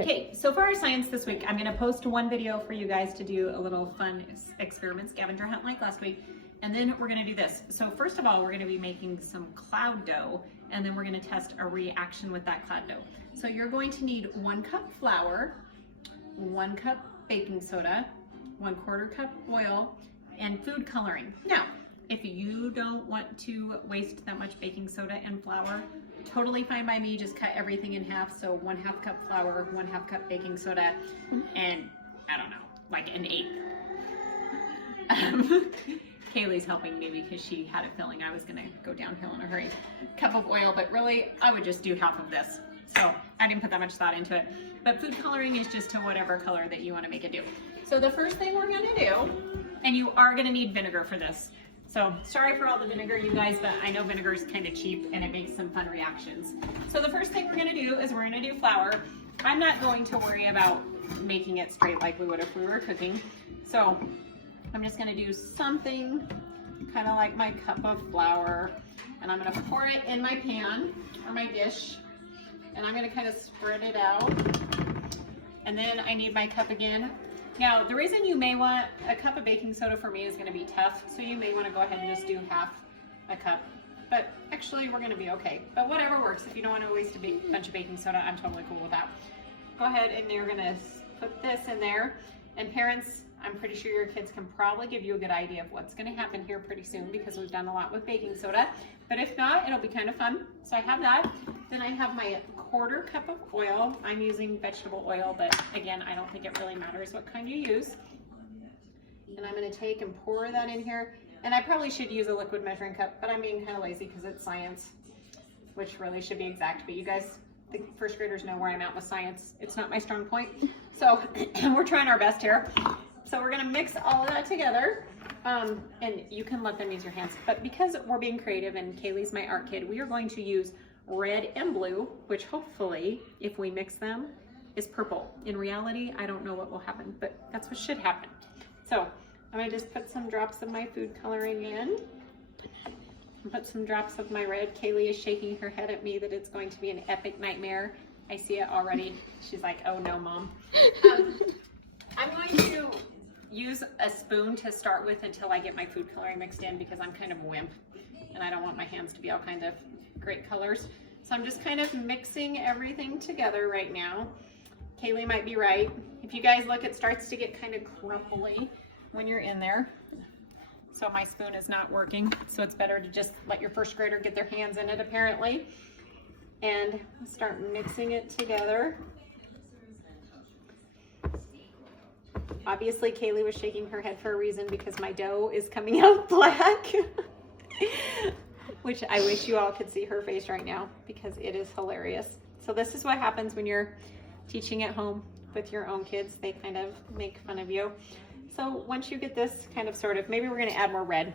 Okay, so for our science this week, I'm gonna post one video for you guys to do a little fun experiment scavenger hunt like last week. And then we're gonna do this. So first of all, we're gonna be making some cloud dough, and then we're gonna test a reaction with that cloud dough. So you're going to need 1 cup flour, 1 cup baking soda, 1/4 cup oil, and food coloring. Now, if you don't want to waste that much baking soda and flour, totally fine by me. Just cut everything in half. So 1/2 cup flour, 1/2 cup baking soda, and I don't know, like an 1/8. Kaylee's helping me because she had a feeling I was gonna go downhill in a hurry. Cup of oil, but really I would just do half of this. So I didn't put that much thought into it. But food coloring is just to whatever color that you wanna make it do. So the first thing we're gonna do, and you are gonna need vinegar for this. So sorry for all the vinegar, you guys, but I know vinegar is kind of cheap and it makes some fun reactions. So the first thing we're gonna do is we're gonna do flour. I'm not going to worry about making it straight like we would if we were cooking. So I'm just gonna do something kind of like my cup of flour, and I'm gonna pour it in my pan or my dish, and I'm gonna kind of spread it out. And then I need my cup again. Now, the reason you may want a cup of baking soda for me is gonna be tough, so you may wanna go ahead and just do half a cup. But actually, we're gonna be okay. But whatever works. If you don't wanna waste a bunch of baking soda, I'm totally cool with that. Go ahead and you're gonna put this in there. And parents, I'm pretty sure your kids can probably give you a good idea of what's gonna happen here pretty soon because we've done a lot with baking soda. But if not, it'll be kind of fun. So I have that. Then I have my 1/4 cup of oil. I'm using vegetable oil, but again, I don't think it really matters what kind you use. And I'm gonna take and pour that in here. And I probably should use a liquid measuring cup, but I'm being kind of lazy because it's science, which really should be exact. But you guys, the first graders know where I'm at with science. It's not my strong point. So we're trying our best here. So we're gonna mix all of that together. And you can let them use your hands. But because we're being creative and Kaylee's my art kid, we are going to use red and blue, which hopefully, if we mix them, is purple. In reality, I don't know what will happen, but that's what should happen. So I'm gonna just put some drops of my food coloring in. And put some drops of my red. Kaylee is shaking her head at me that it's going to be an epic nightmare. I see it already. She's like, oh no, Mom. I'm going to use a spoon to start with until I get my food coloring mixed in because I'm kind of a wimp and I don't want my hands to be all kind of great colors. So I'm just kind of mixing everything together right now. Kaylee might be right. If you guys look, it starts to get kind of crumbly when you're in there. So my spoon is not working. So it's better to just let your first grader get their hands in it apparently. And start mixing it together. Obviously, Kaylee was shaking her head for a reason because my dough is coming out black. Which I wish you all could see her face right now because it is hilarious. So this is what happens when you're teaching at home with your own kids. They kind of make fun of you. So once you get this kind of sorted, maybe we're gonna add more red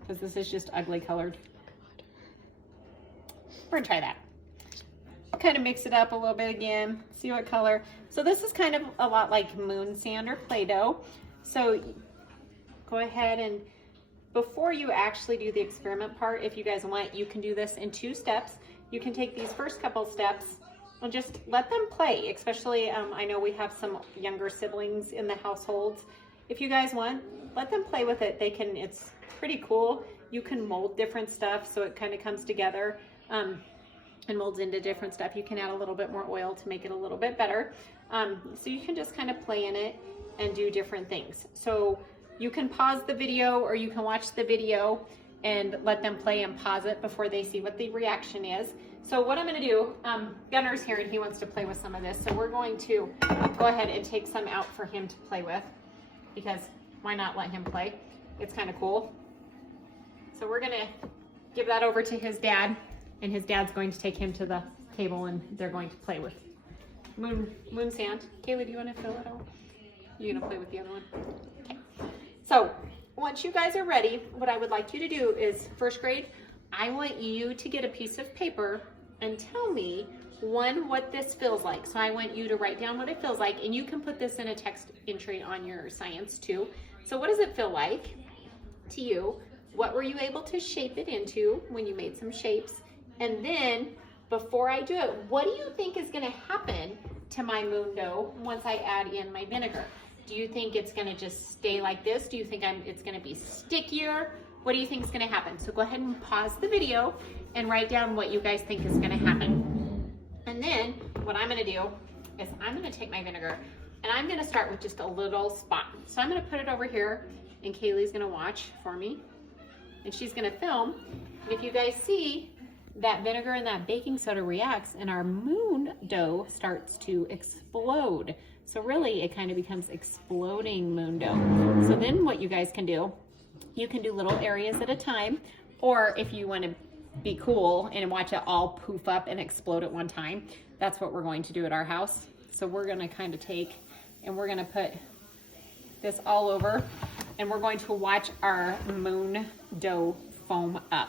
because this is just ugly colored. We're gonna try that. Kind of mix it up a little bit again, see what color. So this is kind of a lot like moon sand or Play-Doh. So go ahead and before you actually do the experiment part, if you guys want, you can do this in 2 steps. You can take these first couple steps and just let them play, especially I know we have some younger siblings in the households. If you guys want, let them play with it. They can, it's pretty cool. You can mold different stuff so it kind of comes together and molds into different stuff. You can add a little bit more oil to make it a little bit better. So you can just kind of play in it and do different things. So you can pause the video or you can watch the video and let them play and pause it before they see what the reaction is. So what I'm gonna do, Gunner's here and he wants to play with some of this. So we're going to go ahead and take some out for him to play with because why not let him play? It's kind of cool. So we're gonna give that over to his dad and his dad's going to take him to the table and they're going to play with moon sand. Kaylee, do you want to fill it out? You're gonna play with the other one? Okay. So once you guys are ready, what I would like you to do is first grade, I want you to get a piece of paper and tell me, one, what this feels like. So I want you to write down what it feels like and you can put this in a text entry on your science too. So what does it feel like to you? What were you able to shape it into when you made some shapes? And then before I do it, what do you think is gonna happen to my moon dough once I add in my vinegar? Do you think it's gonna just stay like this? Do you think it's gonna be stickier? What do you think is gonna happen? So go ahead and pause the video and write down what you guys think is gonna happen. And then what I'm gonna do is I'm gonna take my vinegar and I'm gonna start with just a little spot. So I'm gonna put it over here and Kaylee's gonna watch for me and she's gonna film. And if you guys see, that vinegar and that baking soda reacts and our moon dough starts to explode. So really it kind of becomes exploding moon dough. So then what you guys can do, you can do little areas at a time, or if you want to be cool and watch it all poof up and explode at one time, that's what we're going to do at our house. So we're going to kind of take and we're going to put this all over and we're going to watch our moon dough foam up.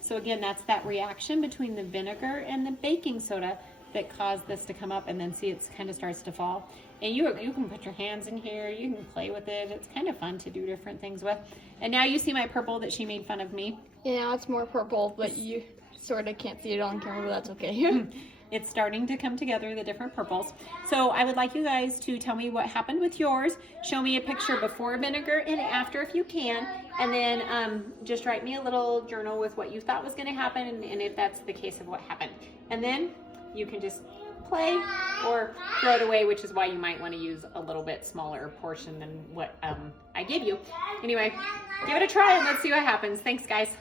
So again, that's that reaction between the vinegar and the baking soda that caused this to come up, and then see it kind of starts to fall. And you can put your hands in here, you can play with it. It's kind of fun to do different things with. And now you see my purple that she made fun of me. Yeah, now it's more purple, but you sort of can't see it on camera, but that's okay. It's starting to come together, the different purples. So I would like you guys to tell me what happened with yours. Show me a picture before vinegar and after if you can. And then just write me a little journal with what you thought was gonna happen and if that's the case of what happened. And then you can just play or throw it away, which is why you might wanna use a little bit smaller portion than what I gave you. Anyway, give it a try and let's see what happens. Thanks, guys.